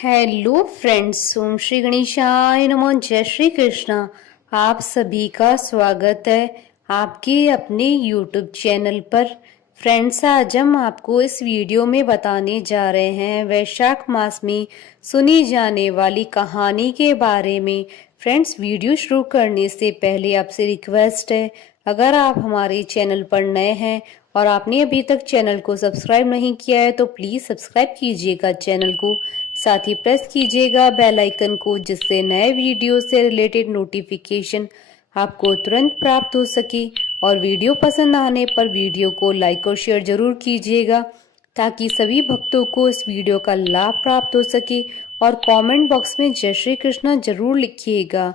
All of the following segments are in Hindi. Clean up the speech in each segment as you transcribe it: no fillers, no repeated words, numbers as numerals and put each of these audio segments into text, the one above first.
हेलो फ्रेंड्स, ओम श्री गणेशाय नमः। जय श्री कृष्णा। आप सभी का स्वागत है आपके अपने यूट्यूब चैनल पर। फ्रेंड्स, आज हम आपको इस वीडियो में बताने जा रहे हैं वैशाख मास में सुनी जाने वाली कहानी के बारे में। फ्रेंड्स, वीडियो शुरू करने से पहले आपसे रिक्वेस्ट है, अगर आप हमारे चैनल पर नए हैं और आपने अभी तक चैनल को सब्सक्राइब नहीं किया है तो प्लीज़ सब्सक्राइब कीजिएगा चैनल को। साथ ही प्रेस कीजिएगा बेल आइकन को, जिससे नए वीडियो से रिलेटेड नोटिफिकेशन आपको तुरंत प्राप्त हो सके। और वीडियो पसंद आने पर वीडियो को लाइक और शेयर जरूर कीजिएगा, ताकि सभी भक्तों को इस वीडियो का लाभ प्राप्त हो सके। और कमेंट बॉक्स में जय श्री कृष्णा जरूर लिखिएगा।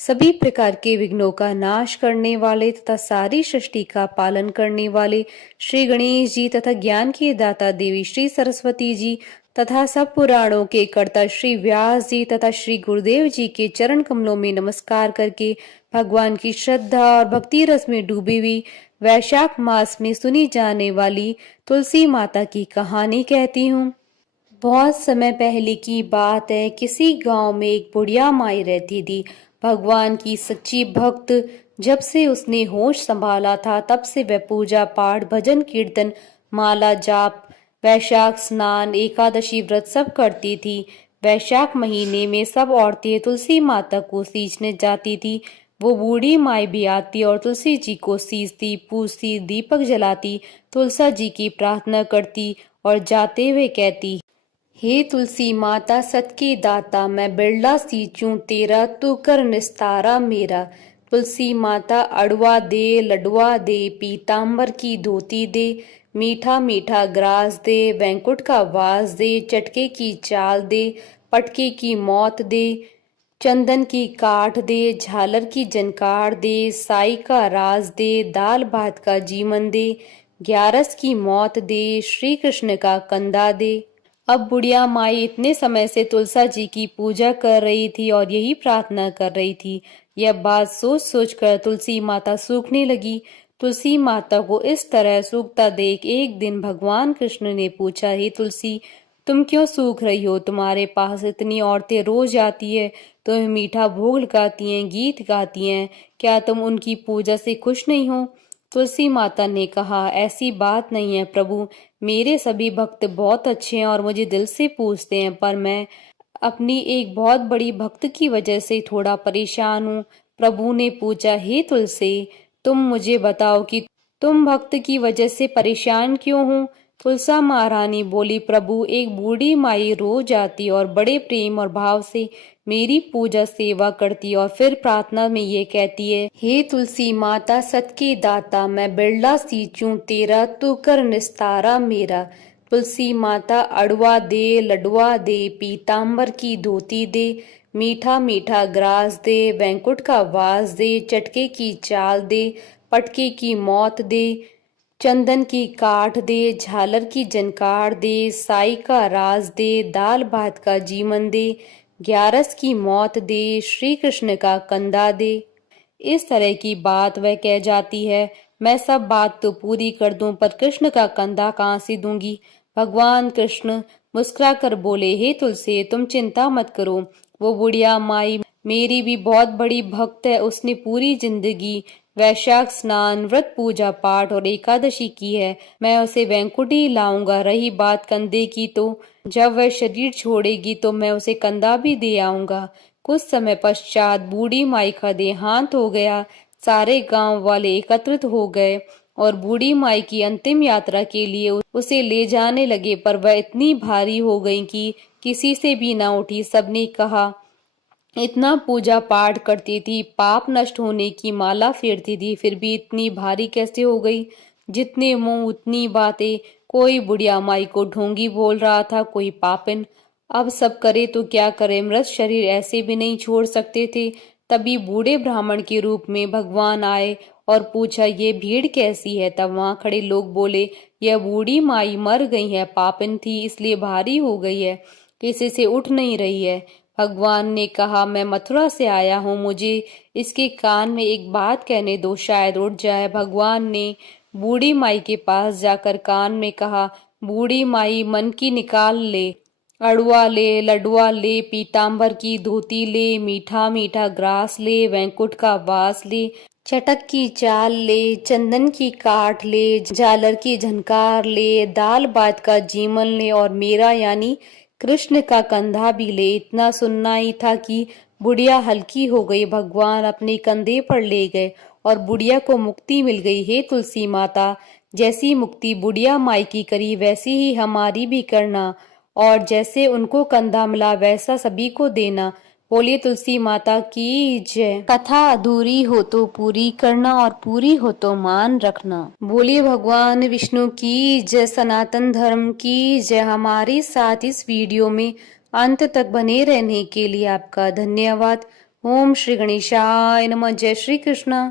सभी प्रकार के विघ्नों का नाश करने वाले तथा सारी सृष्टि का पालन करने वाले श्री गणेश जी तथा ज्ञान के दाता देवी श्री सरस्वती जी तथा सब पुराणों के कर्ता श्री व्यास जी तथा श्री गुरुदेव जी के चरण कमलों में नमस्कार करके भगवान की श्रद्धा और भक्ति रस में डूबी हुई वैशाख मास में सुनी जाने वाली तुलसी माता की कहानी कहती हूँ। बहुत समय पहले की बात है। किसी गांव में एक बुढ़िया माई रहती थी, भगवान की सच्ची भक्त। जब से उसने होश संभाला था तब से वह पूजा पाठ, भजन कीर्तन, माला जाप, वैशाख स्नान, एकादशी व्रत सब करती थी। वैशाख महीने में सब औरतें तुलसी माता को सींचने जाती थी। वो बूढ़ी माई भी आती और तुलसी जी को सींचती, पूजती, दीपक जलाती, तुलसा जी की प्रार्थना करती और जाते हुए कहती, हे तुलसी माता सत के दाता, मैं बिरला सींचूं तेरा, तू कर निस्तारा मेरा। तुलसी माता अड़वा दे, लडवा दे, पीतांबर की धोती दे, मीठा मीठा ग्रास दे, वैंकुट का वास दे, चटके की चाल दे, पटके की मौत दे, चंदन की काठ दे, झालर की जनकार दे, साई का राज दे, दाल भात का जीवन दे, ग्यारस की मौत दे, श्री कृष्ण का कंधा दे। अब बुढ़िया माई इतने समय से तुलसा जी की पूजा कर रही थी और यही प्रार्थना कर रही थी। यह बात सोच सोच कर तुलसी माता सूखने लगी। तुलसी माता को इस तरह सूखता देख एक दिन भगवान कृष्ण ने पूछा, हे तुलसी, तुम क्यों सूख रही हो? तुम्हारे पास इतनी औरतें रोज आती है, तुम्हें मीठा भोग लगाती हैं, गीत गाती हैं, क्या तुम उनकी पूजा से खुश नहीं हो? तुलसी माता ने कहा, ऐसी बात नहीं है प्रभु, मेरे सभी भक्त बहुत अच्छे हैं और मुझे दिल से पूजते हैं, पर मैं अपनी एक बहुत बड़ी भक्त की वजह से थोड़ा परेशान हूँ। प्रभु ने पूछा, हे तुलसी, तुम मुझे बताओ कि तुम भक्त की वजह से परेशान क्यों हो? तुलसा महारानी बोली, प्रभु, एक बूढ़ी माई रोज आती और बड़े प्रेम और भाव से मेरी पूजा सेवा करती और फिर प्रार्थना में ये कहती है, हे तुलसी माता सत के दाता, मैं बिरला सींचूं तेरा, तू कर निस्तारा मेरा। तुलसी माता अड़वा दे, लडवा दे, पीतांबर की धोती दे, मीठा मीठा ग्रास दे, वैंकुट का वास दे, चटके की चाल दे, पटके की मौत दे, चंदन की काठ दे, झालर की जनकार दे, साई का राज दे, दाल भात का जीवन दे, ग्यारस की मौत दे, श्री कृष्ण का कंधा दे। इस तरह की बात वह कह जाती है। मैं सब बात तो पूरी कर दूं, पर कृष्ण का कंधा कहाँ से दूंगी? भगवान कृष्ण मुस्कुरा कर बोले, हे तुलसी, तुम चिंता मत करो। वो बुढ़िया माई मेरी भी बहुत बड़ी भक्त है। उसने पूरी जिंदगी वैशाख स्नान, व्रत, पूजा पाठ और एकादशी की है। मैं उसे वैंकुट ही लाऊंगा। रही बात कंधे की, तो जब वह शरीर छोड़ेगी तो मैं उसे कंधा भी दे आऊंगा। कुछ समय पश्चात बूढ़ी माई का देहांत हो गया। सारे गांव वाले एकत्रित हो गए और बूढ़ी माई की अंतिम यात्रा के लिए उसे ले जाने लगे, पर वह इतनी भारी हो गई कि किसी से भी ना उठी। सबने कहा, इतना पूजा पाठ करती थी, पाप नष्ट होने की माला फेरती थी, फिर भी इतनी भारी कैसे हो गई? जितने मुंह उतनी बातें। कोई बुढ़िया माई को ढोंगी बोल रहा था, कोई पापिन। अब सब करे तो क्या करे, मृत शरीर ऐसे भी नहीं छोड़ सकते थे। तभी बूढ़े ब्राह्मण के रूप में भगवान आए और पूछा, ये भीड़ कैसी है? तब वहां खड़े लोग बोले, यह बूढ़ी माई मर गई है, पापिन थी इसलिए भारी हो गई है, किसी से उठ नहीं रही है। भगवान ने कहा, मैं मथुरा से आया हूँ, मुझे इसके कान में एक बात कहने दो, शायद उठ जाए। भगवान ने बूढ़ी माई के पास जाकर कान में कहा, बूढ़ी माई, मन की निकाल ले, अड़ुआ ले, लडुआ ले, पीताम्बर की धोती ले, मीठा मीठा ग्रास ले, वैकुंठ का वास ले, चटक की चाल ले, चंदन की काठ ले, झालर की झनकार ले, दाल भात का जीमन ले और मेरा यानी कृष्ण का कंधा भी ले। इतना सुनना ही था कि बुढ़िया हल्की हो गई। भगवान अपने कंधे पर ले गए और बुढ़िया को मुक्ति मिल गई। हे तुलसी माता, जैसी मुक्ति बुढ़िया माई की करी वैसी ही हमारी भी करना, और जैसे उनको कंधा मिला वैसा सभी को देना। बोलिए तुलसी माता की जय। कथा अधूरी हो तो पूरी करना और पूरी हो तो मान रखना। बोलिए भगवान विष्णु की जय, सनातन धर्म की जय। हमारे साथ इस वीडियो में अंत तक बने रहने के लिए आपका धन्यवाद। ओम श्री गणेशाय नमः। जय श्री कृष्ण।